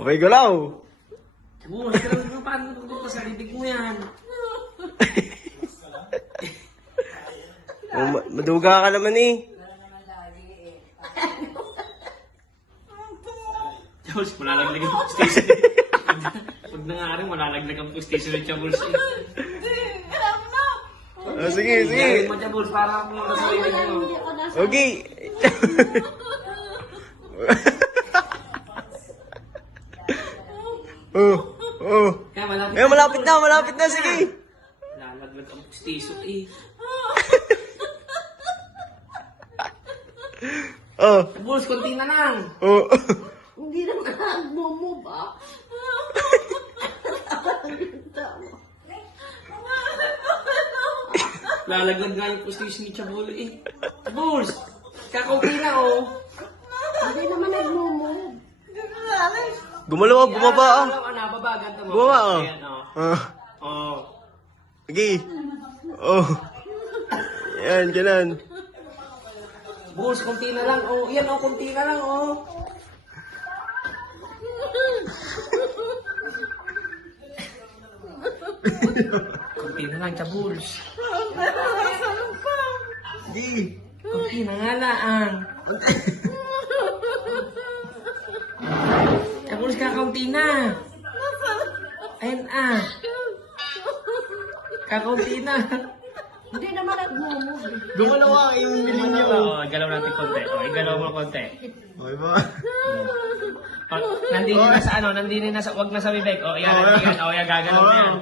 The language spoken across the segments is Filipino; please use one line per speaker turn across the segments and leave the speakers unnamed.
Okay, galaw.
Bulls, paano mo sa bibig mo yan?
Maduga ka naman eh.
Bulls, malalaglag ang station. Pag nangaring, malalaglag ang station ng Bulls.
Sige, sige.
Gawin mo siya, Bulls, para kung nasa bibig mo.
Okay. Oh.
Kaya
Malapit na, sige.
Malalaglag ang station eh. Bulls, konti na lang.
Hindi naman nagmo-move ah.
Lalaglag nga yung station ni Chabolo eh. Bulls, kakaupi na oh.
Hindi naman nagmo-move.
Gumalaw, bumaba ah.
Nababa, ganda mo.
Bumaba ah.
Ayan oh. Oh.
Sige. Yan, ganun.
Bulls, konti na lang oh. Yan oh, konti na lang oh. Konti na lang, Bulls.
Sige.
Konti na nga lang. Bulls, kakaunti na. Ayan ah. Kakaunti na.
Hindi naman nagmo-move.
Gumalaw ah, yung bilin niyo.
Galaw natin konti. Igalaw mo konti.
Okay ba?
Nandini na sa ano, nandini na sa, wag na sa bibig. Yan, yan, gagalaw na yan.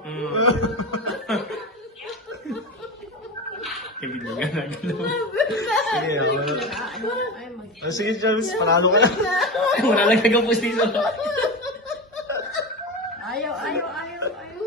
Kaibigan nga nagalaw.
Sige, sige, Charles, panalo ka na.
Wala lang nagapos dito.
Ayaw.